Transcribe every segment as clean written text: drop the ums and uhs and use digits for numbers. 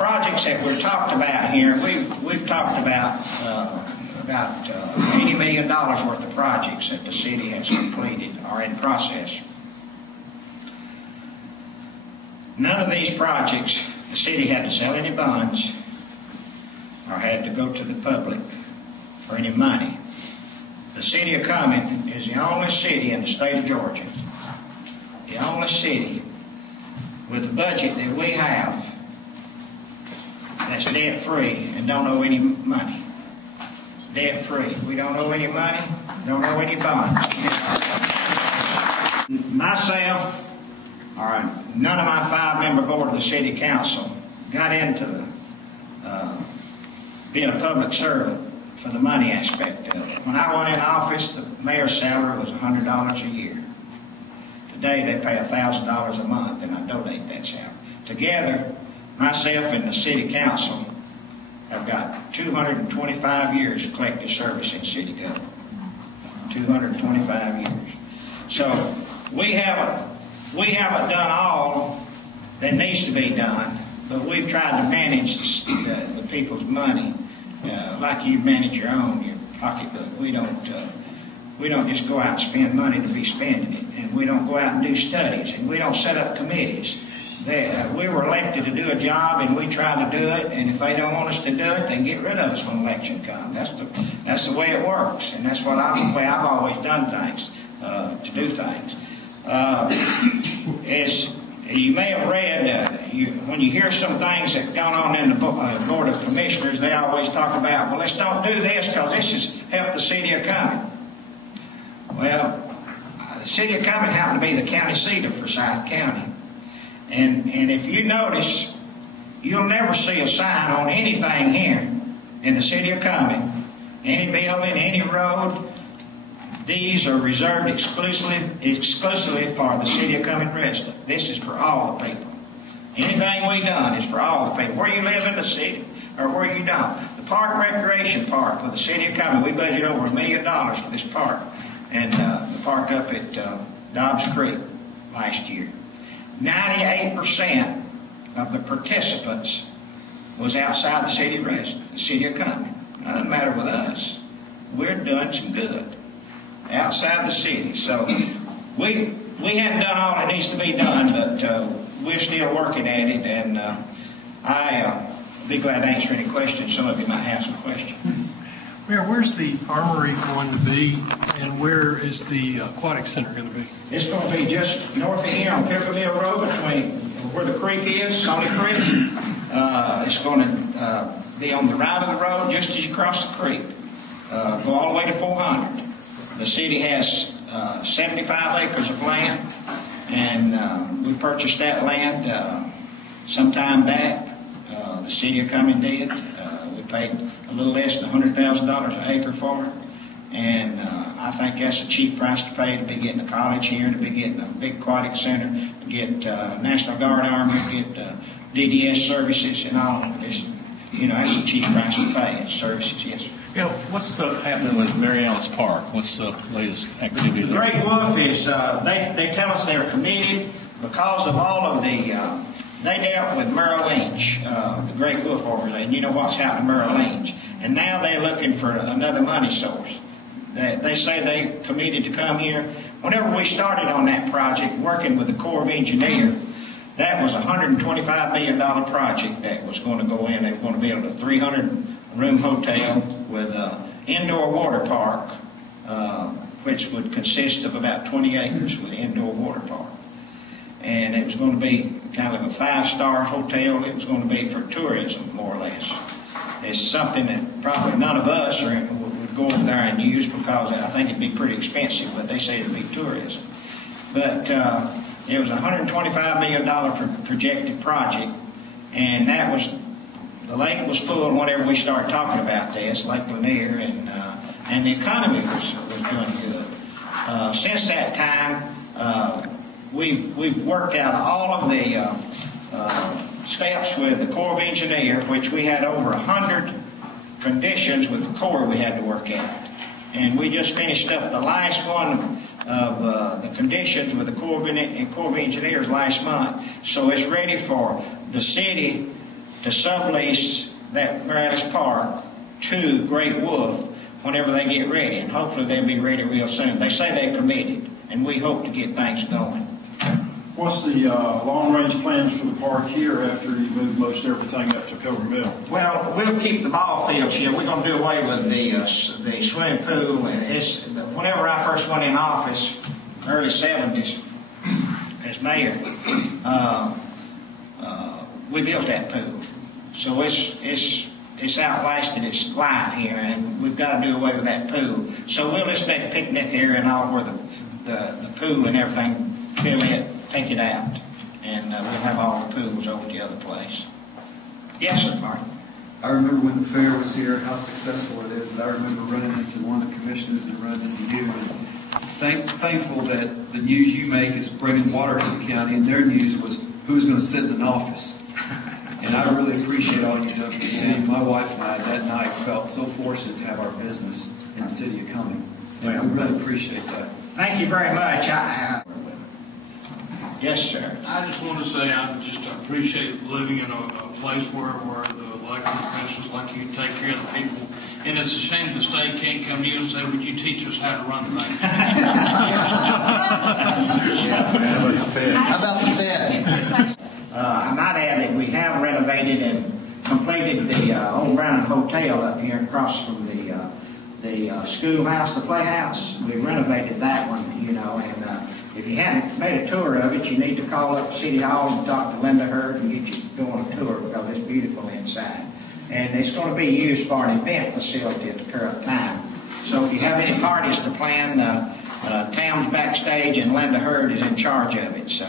projects that we've talked about here, we've talked about $80 million worth of projects that the city has completed or in process. None of these projects the city had to sell any bonds or had to go to the public for any money. The city of Cumming is the only city in the state of Georgia, the only city with the budget that we have that's debt-free and don't owe any money. Debt-free. We don't owe any money, don't owe any bonds. Myself, or none of my 5-member board of the city council got into being a public servant for the money aspect of it. When I went in office, the mayor's salary was $100 a year. Today they pay $1,000 a month, and I donate that salary. Together, myself and the city council have got 225 years of collective service in city government. 225 years. So we haven't done all that needs to be done, but we've tried to manage the people's money like you manage your pocketbook. We don't just go out and spend money to be spending it, and we don't go out and do studies, and we don't set up committees. We were elected to do a job, and we try to do it, and if they don't want us to do it, they get rid of us when election comes. That's the way it works, and that's the way I've always done things, to do things. As you may have read, when you hear some things that gone on in the Board of Commissioners, they always talk about, well, let's don't do this because this has helped the city of Cumming. Well, the city of Cumming happened to be the county seat of Forsyth County. And if you notice, you'll never see a sign on anything here in the city of Cumming, any building, any road. These are reserved exclusively for the city of Cumming resident. This is for all the people. Anything we done is for all the people. Where you live in the city or where you don't. The Park Recreation Park with the city of Cumming, we budget over $1 million for this park. And the park up at Dobbs Creek last year. 98% of the participants was outside the city resident, the city of Cumming. It doesn't matter with us. We're doing some good outside the city. So we haven't done all that needs to be done, but we're still working at it, and I'll be glad to answer any questions. Some of you might have some questions. Mayor, where's the armory going to be, and where is the aquatic center going to be? It's going to be just north of here on Peppermill Road, between where the creek is, Coney Creek. It's going to be on the right of the road, just as you cross the creek. Go all the way to 400. The city has 75 acres of land, and we purchased that land some time back. The city of Cumming did. We paid a little less than $100,000 an acre for it, and I think that's a cheap price to pay to be getting a college here, to be getting a big aquatic center, to get National Guard Army, to get DDS services and all of this. You know, that's a cheap price to pay. It's services, yes. Yeah, what's happening with Mary Alice Park? What's the latest activity there? Great Wolf is, they tell us they're committed because of all of the, they dealt with Merrill Lynch, the Great Wolf organization. You know what's happened to Merrill Lynch. And now they're looking for another money source. They say they committed to come here. Whenever we started on that project, working with the Corps of Engineers, that was a $125 million project that was going to go in. They were going to build a 300-room hotel with an indoor water park, which would consist of about 20 acres with an indoor water park. And it was going to be kind of a 5-star hotel. It was going to be for tourism, more or less. It's something that probably none of us would go over there and use because I think it'd be pretty expensive, but they say it'd be tourism. But it was a $125 million projected project, and that was, the lake was full whenever we started talking about this, Lake Lanier, and the economy was doing good. Since that time, we've worked out all of the steps with the Corps of Engineers, which we had over 100 conditions with the Corps we had to work out. And we just finished up the last one of the conditions with the Corps of Engineers last month. So it's ready for the city to sublease that Mary Alice Park to Great Wolf whenever they get ready, and hopefully they'll be ready real soon. They say they're committed, and we hope to get things going. What's the long-range plans for the park here after you move most everything up to Pilgrim Mill? Well, we'll keep the ball fields here. We're going to do away with the swimming pool. And whenever I first went in office, early 70s, as mayor, we built that pool. So it's outlasted its life here, and we've got to do away with that pool. So we'll just make a picnic area and all where the pool and everything, fill it, take it out, and we'll have all the pools over the other place. Yes, sir, Martin. I remember when the fair was here, how successful it is, but I remember running into one of the commissioners that run into you, and thankful that the news you make is bringing water to the county, and their news was who's going to sit in an office. And I really appreciate all you've done for the city. My wife and I that night felt so fortunate to have our business in the city of Cumming, and we really appreciate that. Thank you very much. Yes, sir. I just want to say I appreciate living in a place where the elected officials like you take care of the people. And it's a shame the state can't come to you and say, would you teach us how to run things? How about the Fed? I might add that we have renovated and completed the old Brown Hotel up here across from the schoolhouse, the playhouse. We renovated that one, and if you haven't made a tour of it, you need to call up City Hall and talk to Linda Hurd and get you to go on a tour because it's beautiful inside. And it's going to be used for an event facility at the current time. So if you have any parties to plan, Tam's backstage and Linda Hurd is in charge of it. So,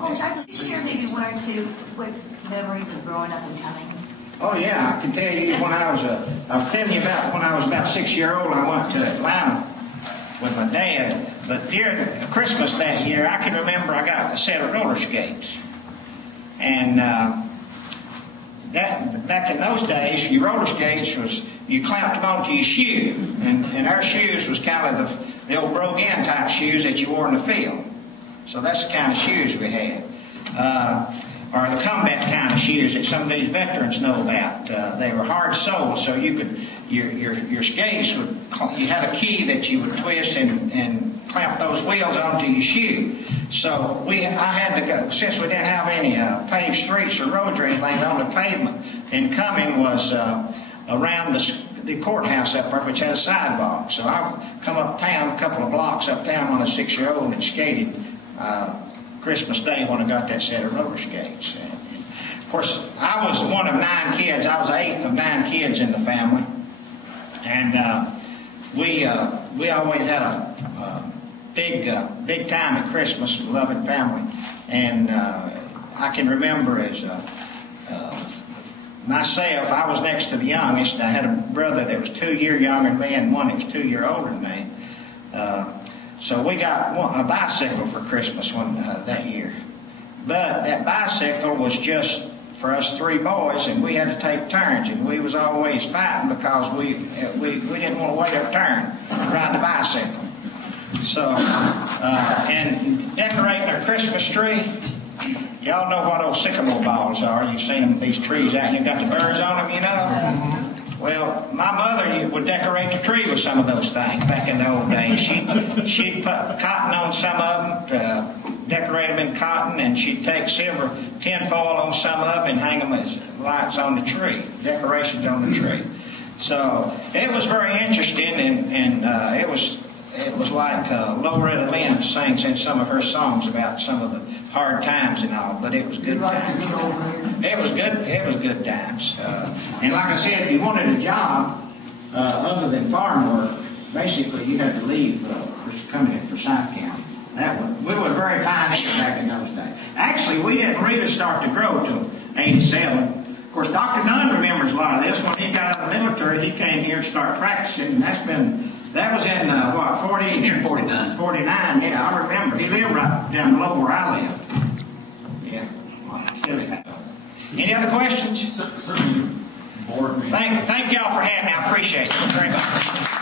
Could you share maybe one or two quick memories of growing up in Cumming? oh yeah, I can tell you I'll tell you about when I was about 6 years old. I went to Atlanta with my dad. But during Christmas that year, I can remember I got a set of roller skates. And back in those days, your roller skates was, you clamped them onto your shoe. And our shoes was kind of the old bhlogan type shoes that you wore in the field. So that's the kind of shoes we had. Or the combat kind of shoes that some of these veterans know about. They were hard soled, so you could your skates would, you had a key that you would twist and clamp those wheels onto your shoe. So I had to go, since we didn't have any paved streets or roads or anything on the pavement, and Cumming was around the courthouse up there, which had a sidewalk. So I come uptown, a couple of blocks uptown when I was 6 years old, and skated Christmas Day when I got that set of roller skates. And of course, I was one of 9 kids. I was the 8th of 9 kids in the family, and we always had a big time at Christmas with loving family. And I can remember as myself, I was next to the youngest. I had a brother that was 2 years younger than me and one that was 2 years older than me. So we got a bicycle for Christmas that year. But that bicycle was just for us 3 boys, and we had to take turns, and we was always fighting because we didn't want to wait our turn to ride the bicycle. So, and decorating our Christmas tree, y'all know what those sycamore balls are. You've seen them, these trees out here, got the birds on them, Well, my mother would decorate the tree with some of those things back in the old days. She'd put cotton on some of them, decorate them in cotton, and she'd take silver tinfoil on some of them and hang them as lights on the tree, decorations on the tree. So it was very interesting, and it was like Loretta Lynn sings in some of her songs about some of the hard times and all, but it was good times. It was good times. And like I said, if you wanted a job other than farm work, basically you had to leave for coming in Forsyth County. We were very pioneers back in those days. Actually, we didn't really start to grow till '87. Of course, Dr. Dunn remembers a lot of this. When he got out of the military, he came here to start practicing, and that was in, 40? Here in 49. 49, yeah, I remember. He lived right down below where I lived. Yeah. Any other questions? Certainly, board meeting. Thank y'all for having me. I appreciate it very much.